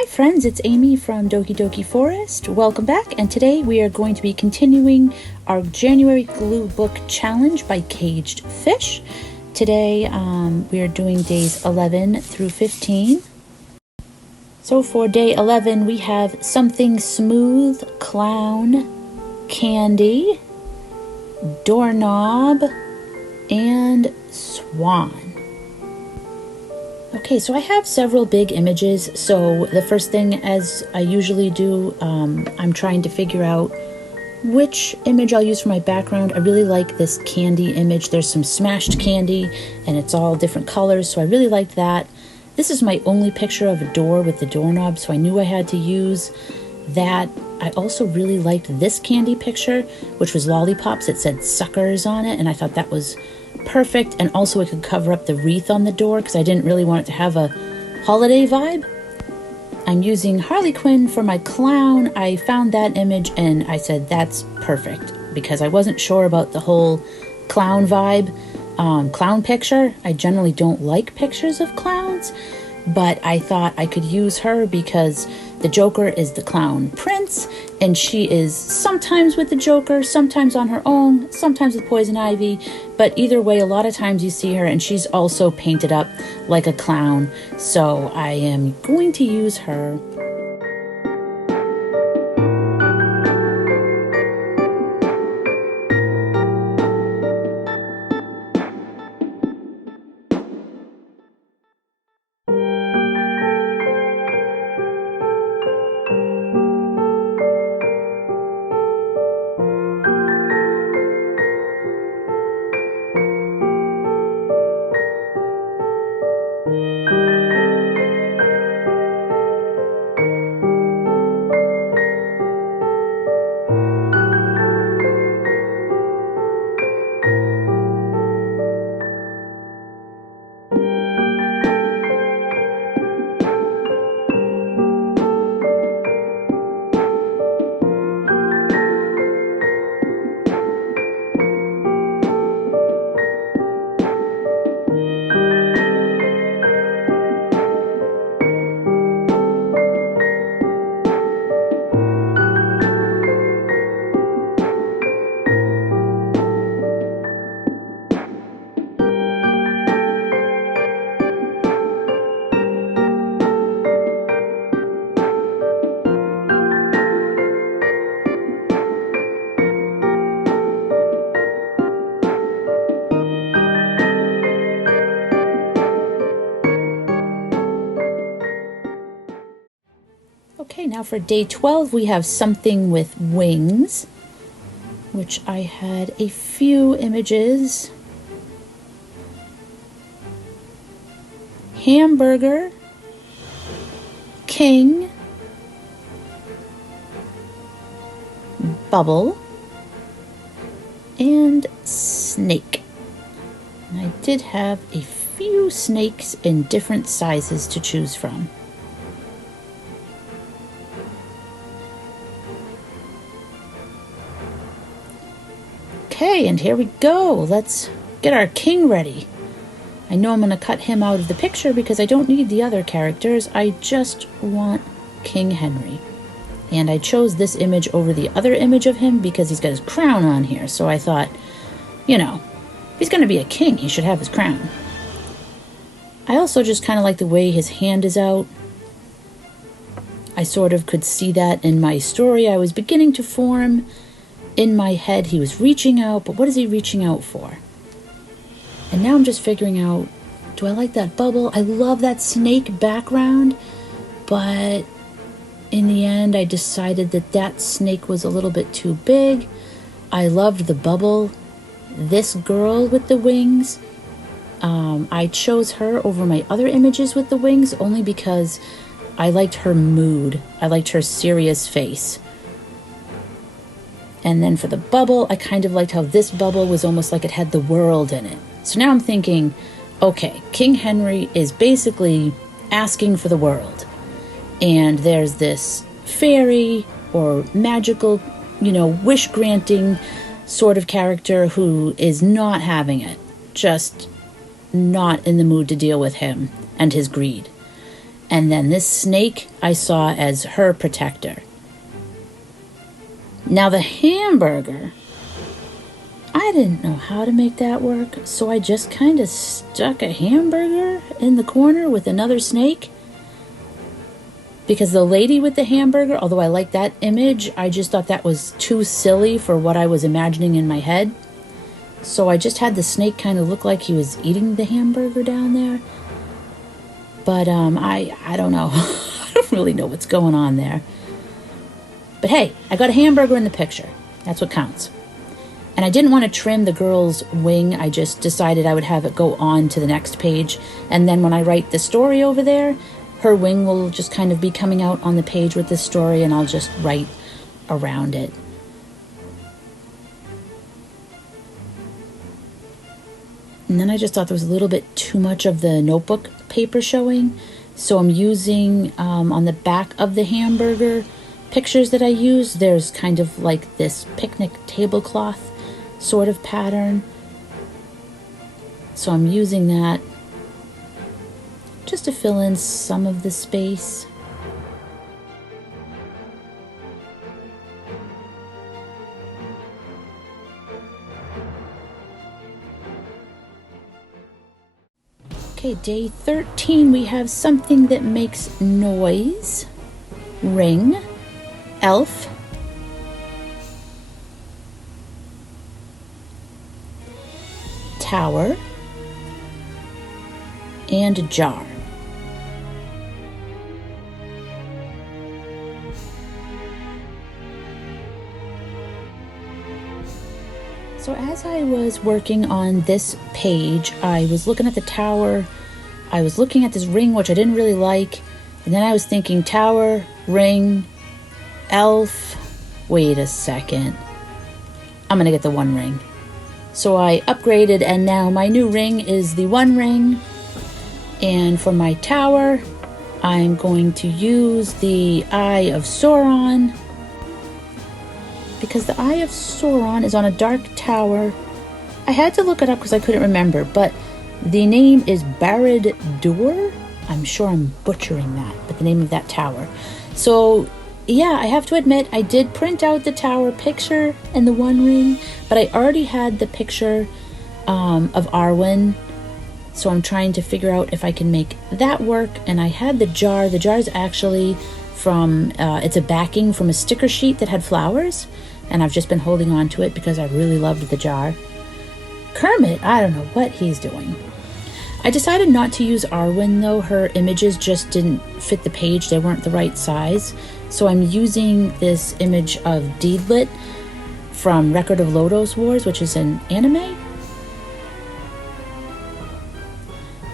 Hi friends, it's Amy from Doki Forest. Welcome back, and today we are going to be continuing our January glue book challenge by Caged Fish. Today we are doing days 11 through 15. So for day 11 we have Something Smooth, Clown, Candy, Doorknob, and Swan. Okay, so I have several big images, so the first thing, as I usually do, I'm trying to figure out which image I'll use for my background. I really like this candy image. There's some smashed candy, and it's all different colors, so I really liked that. This is my only picture of a door with the doorknob, so I knew I had to use that. I also really liked this candy picture, which was lollipops. It said suckers on it, and I thought that was perfect, and also it could cover up the wreath on the door because I didn't really want it to have a holiday vibe. I'm using Harley Quinn for my clown. I found that image and I said that's perfect because I wasn't sure about the whole clown vibe, clown picture. I generally don't like pictures of clowns, but I thought I could use her because the Joker is the clown prince, and she is sometimes with the Joker, sometimes on her own, sometimes with Poison Ivy, but either way, a lot of times you see her and she's also painted up like a clown, so I am going to use her. Okay, now for day 12, we have Something with Wings, which I had a few images. Hamburger, King, Bubble, and Snake. And I did have a few snakes in different sizes to choose from. Okay, and here we go. Let's get our king ready. I know I'm going to cut him out of the picture because I don't need the other characters. I just want King Henry. And I chose this image over the other image of him because he's got his crown on here. So I thought, you know, if he's going to be a king, he should have his crown. I also just kind of like the way his hand is out. I sort of could see that in my story I was beginning to form. In my head, he was reaching out, but what is he reaching out for? And now I'm just figuring out, do I like that bubble? I love that snake background, but in the end, I decided that that snake was a little bit too big. I loved the bubble. This girl with the wings, I chose her over my other images with the wings only because I liked her mood. I liked her serious face. And then for the bubble, I kind of liked how this bubble was almost like it had the world in it. So now I'm thinking, okay, King Henry is basically asking for the world. And there's this fairy or magical, wish-granting sort of character who is not having it. Just not in the mood to deal with him and his greed. And then this snake I saw as her protector. Now the hamburger, I didn't know how to make that work, so I just kind of stuck a hamburger in the corner with another snake. Because the lady with the hamburger, although I like that image, I just thought that was too silly for what I was imagining in my head. So I just had the snake kind of look like he was eating the hamburger down there. But I don't know. I don't really know what's going on there. But hey, I got a hamburger in the picture. That's what counts. And I didn't want to trim the girl's wing. I just decided I would have it go on to the next page. And then when I write the story over there, her wing will just kind of be coming out on the page with the story, and I'll just write around it. And then I just thought there was a little bit too much of the notebook paper showing. So I'm using, on the back of the hamburger pictures that I use, there's kind of like this picnic tablecloth sort of pattern. So I'm using that just to fill in some of the space. Okay, day 13, we have something that makes noise. Ring, elf, tower, and jar. So as I was working on this page, I was looking at the tower, I was looking at this ring, which I didn't really like, and then I was thinking tower, ring, elf, wait a second, I'm gonna get the one ring. So I upgraded, and now my new ring is the one ring, and for my tower, I'm going to use the Eye of Sauron, because the Eye of Sauron is on a dark tower. I had to look it up because I couldn't remember, but the name is Barad-dûr. I'm sure I'm butchering that, but the name of that tower. So yeah, I have to admit, I did print out the tower picture and the one ring, but I already had the picture of Arwen, so I'm trying to figure out if I can make that work. And I had the jar. The jar is actually from, it's a backing from a sticker sheet that had flowers, and I've just been holding on to it because I really loved the jar. Kermit, I don't know what he's doing. I decided not to use Arwen though. Her images just didn't fit the page. They weren't the right size. So I'm using this image of Deedlit from Record of Lodoss Wars, which is an anime.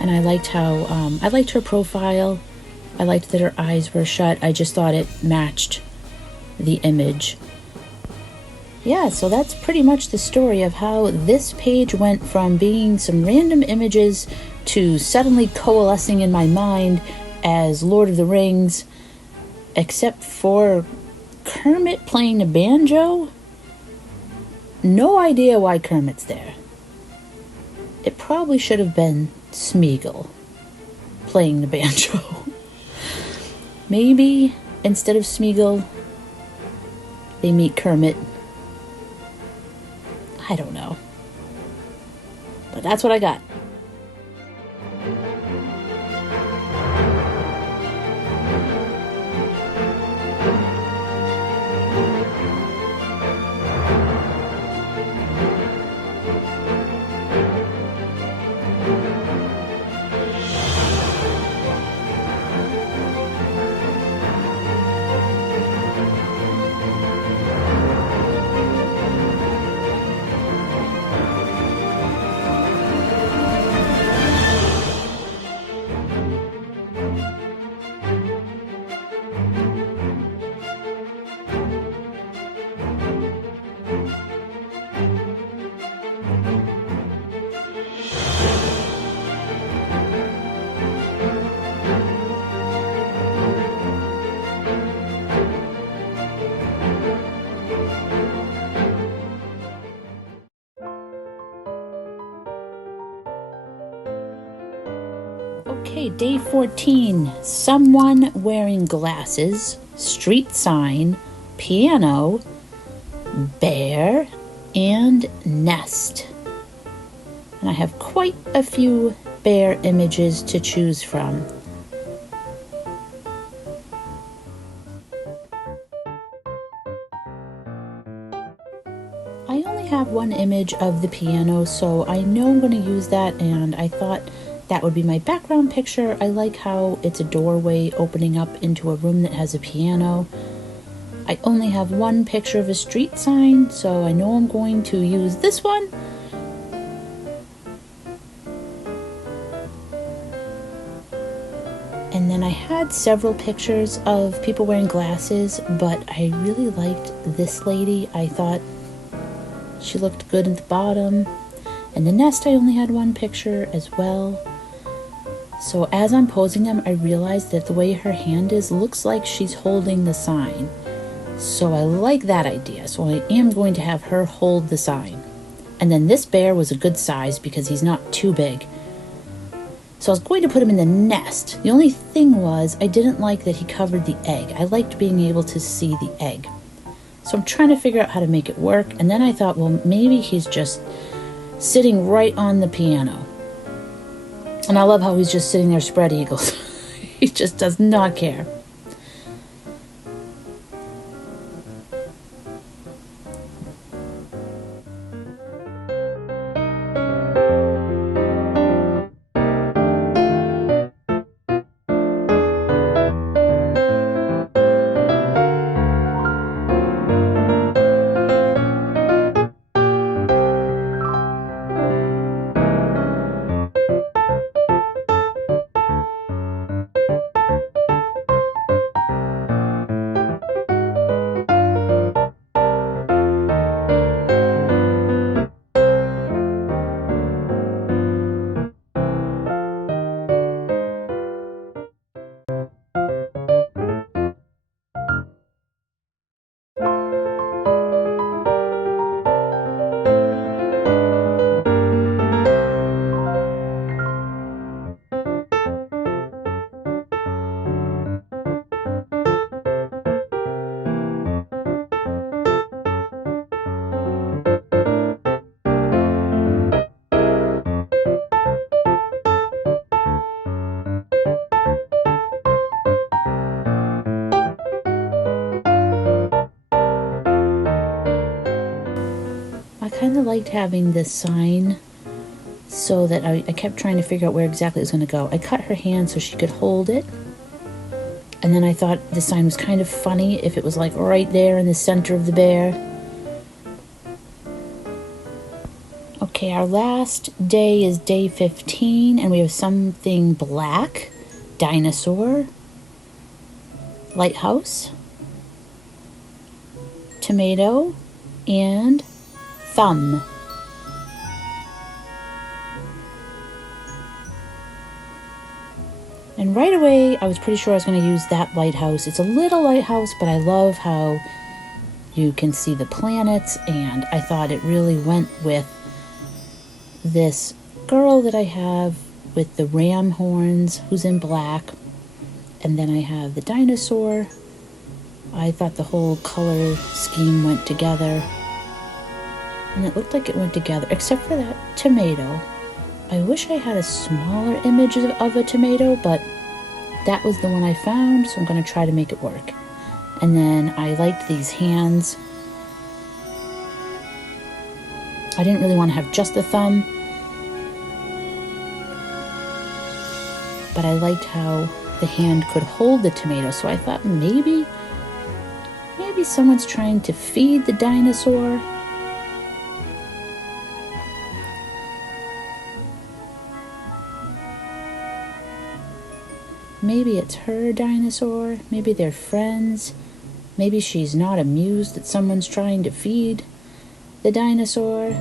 And I liked how, I liked her profile. I liked that her eyes were shut. I just thought it matched the image. Yeah, so that's pretty much the story of how this page went from being some random images to suddenly coalescing in my mind as Lord of the Rings, except for Kermit playing the banjo. No idea why Kermit's there. It probably should have been Smeagol playing the banjo. Maybe instead of Smeagol, they meet Kermit. I don't know. But that's what I got. Okay, day 14. Someone wearing glasses, street sign, piano, bear, and nest. And I have quite a few bear images to choose from. I only have one image of the piano, so I know I'm going to use that, and I thought that would be my background picture. I like how it's a doorway opening up into a room that has a piano. I only have one picture of a street sign, so I know I'm going to use this one. And then I had several pictures of people wearing glasses, but I really liked this lady. I thought she looked good at the bottom. And the nest, I only had one picture as well. So as I'm posing them, I realized that the way her hand is looks like she's holding the sign. So I like that idea. So I am going to have her hold the sign. And then this bear was a good size because he's not too big. So I was going to put him in the nest. The only thing was I didn't like that he covered the egg. I liked being able to see the egg. So I'm trying to figure out how to make it work. And then I thought, well, maybe he's just sitting right on the piano. And I love how he's just sitting there spread eagles. He just does not care. I kind of liked having this sign so that I kept trying to figure out where exactly it was going to go. I cut her hand so she could hold it. And then I thought the sign was kind of funny if it was like right there in the center of the bear. Okay, our last day is day 15, and we have something black, dinosaur, lighthouse, tomato, and thumb. And right away, I was pretty sure I was going to use that lighthouse. It's a little lighthouse, but I love how you can see the planets, and I thought it really went with this girl that I have with the ram horns, who's in black, and then I have the dinosaur. I thought the whole color scheme went together, and it looked like it went together, except for that tomato. I wish I had a smaller image of a tomato, but that was the one I found, so I'm going to try to make it work. And then I liked these hands. I didn't really want to have just the thumb, but I liked how the hand could hold the tomato, so I thought maybe someone's trying to feed the dinosaur. Maybe it's her dinosaur, maybe they're friends, maybe she's not amused that someone's trying to feed the dinosaur.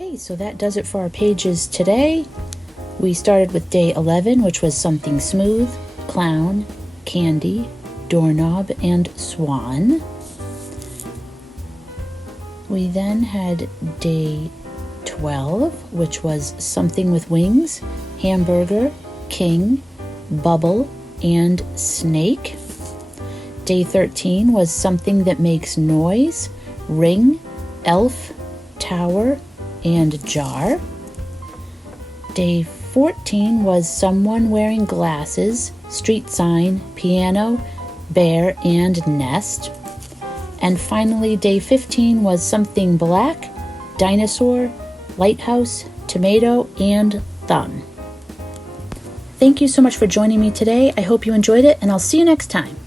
Okay, so that does it for our pages today. We started with day 11, which was something smooth, clown, candy, doorknob, and swan. We then had day 12, which was something with wings, hamburger, king, bubble, and snake. Day 13 was something that makes noise, ring, elf, tower, and jar. Day 14 was someone wearing glasses, street sign, piano, bear, and nest. And finally, day 15 was something black, dinosaur, lighthouse, tomato, and thumb. Thank you so much for joining me today. I hope you enjoyed it, and I'll see you next time.